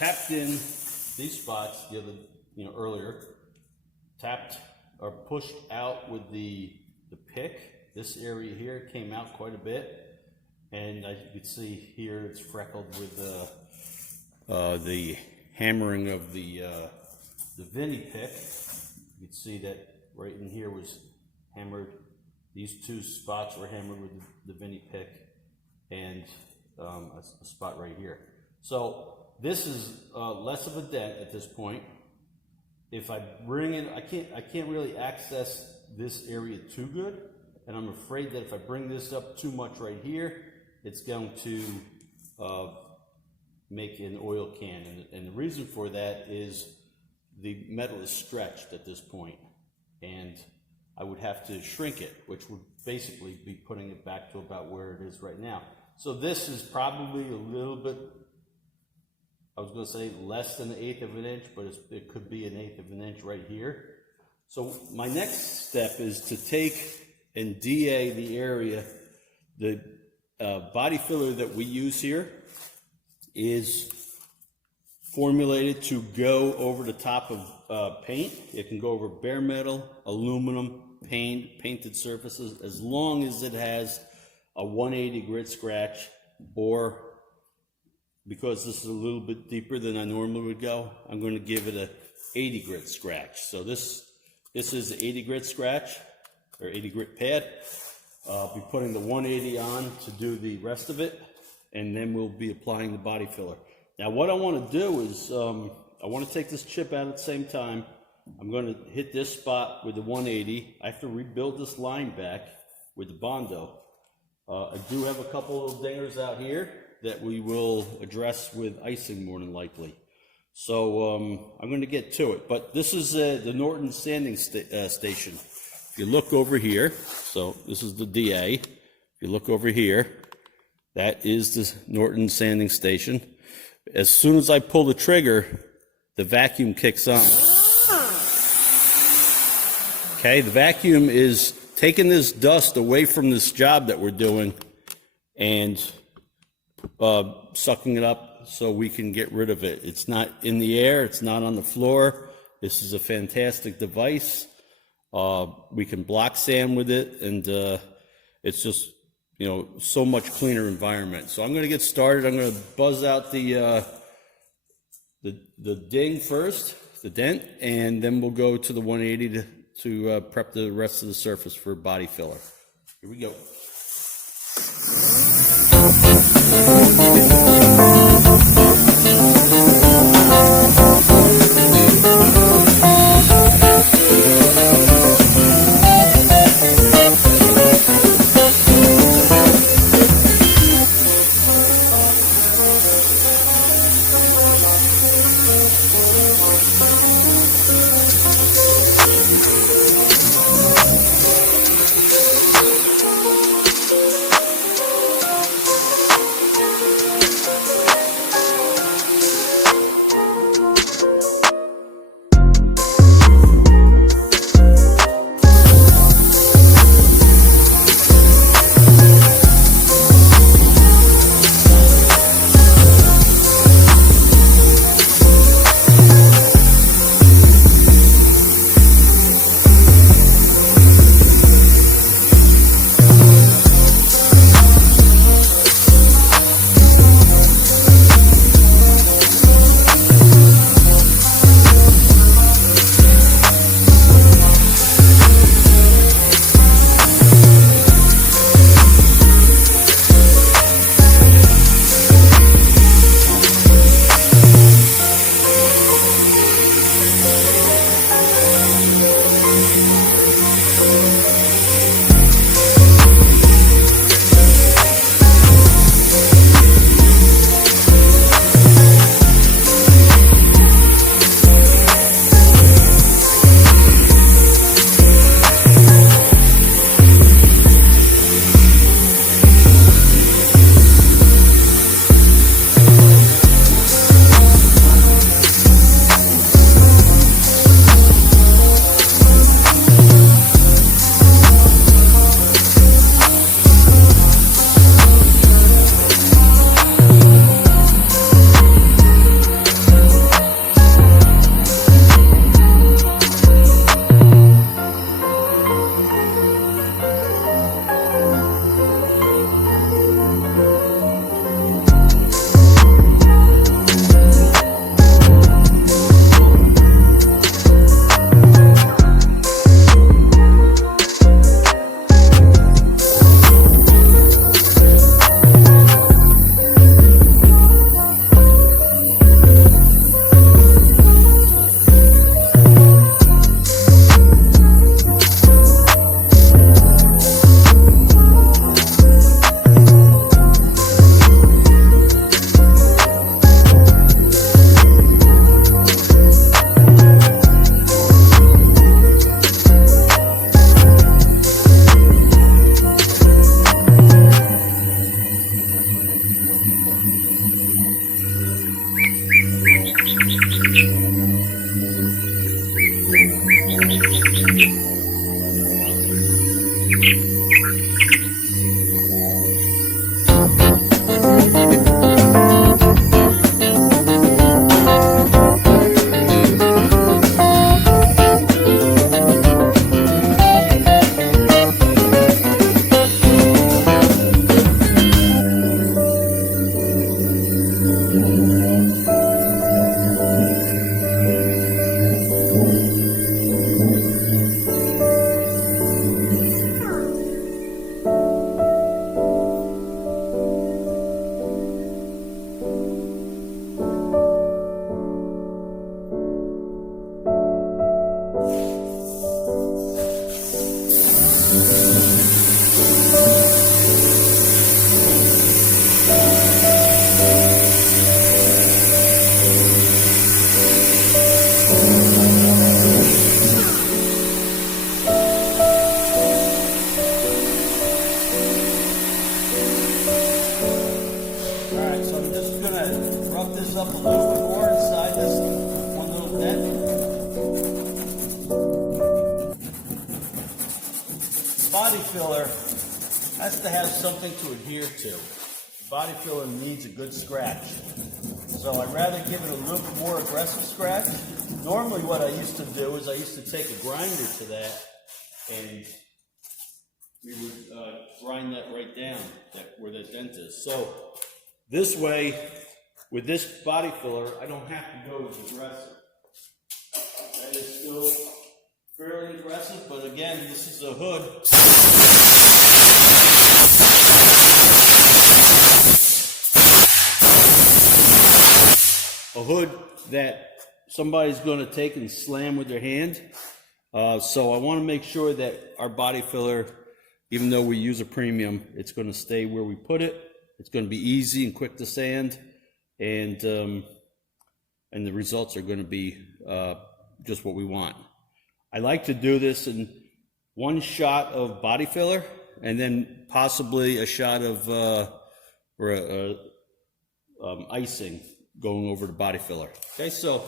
tapped in these spots earlier, tapped or pushed out with the pick. This area here came out quite a bit, and as you can see here, it's freckled with the hammering of the Vinny pick. You can see that right in here was hammered. These two spots were hammered with the Vinny pick, and a spot right here. So this is less of a dent at this point. If I bring it, I can't really access this area too good, and I'm afraid that if I bring this up too much right here, it's going to make an oil can. And the reason for that is the metal is stretched at this point, and I would have to shrink it, which would basically be putting it back to about where it is right now. So this is probably a little bit, I was going to say less than 1/8 of an inch, but it could be 1/8 of an inch right here. So my next step is to take and DA the area. The body filler that we use here is formulated to go over the top of paint. It can go over bare metal, aluminum, painted surfaces, as long as it has a 180 grit scratch, or because this is a little bit deeper than I normally would go, I'm going to give it a 80 grit scratch. So this is the 80 grit scratch, or 80 grit pad. I'll be putting the 180 on to do the rest of it, and then we'll be applying the body filler. Now what I want to do is, I want to take this chip out at the same time. I'm going to hit this spot with the 180. I have to rebuild this line back with the Bondo. I do have a couple of dingers out here that we will address with icing more than likely. So I'm going to get to it. But this is the Norton sanding station. If you look over here, so this is the DA. If you look over here, that is the Norton sanding station. As soon as I pull the trigger, the vacuum kicks on. Okay, the vacuum is taking this dust away from this job that we're doing and sucking it up so we can get rid of it. It's not in the air, it's not on the floor. This is a fantastic device. We can block sand with it, and it's just, so much cleaner environment. So I'm going to get started. I'm going to buzz out the ding first, the dent, and then we'll go to the 180 to prep the rest of the surface for body filler. Here we go. done before inside this one little dent. Body filler has to have something to adhere to. Body filler needs a good scratch. So I'd rather give it a little bit more aggressive scratch. Normally what I used to do is I used to take a grinder to that and we would grind that right down where that dent is. So this way, with this body filler, I don't have to go as aggressive. That is still fairly aggressive, but again, this is a hood. A hood that somebody's going to take and slam with their hand. So I want to make sure that our body filler, even though we use a premium, it's going to stay where we put it. It's going to be easy and quick to sand, and the results are going to be just what we want. I like to do this in one shot of body filler, and then possibly a shot of icing going over the body filler. Okay, so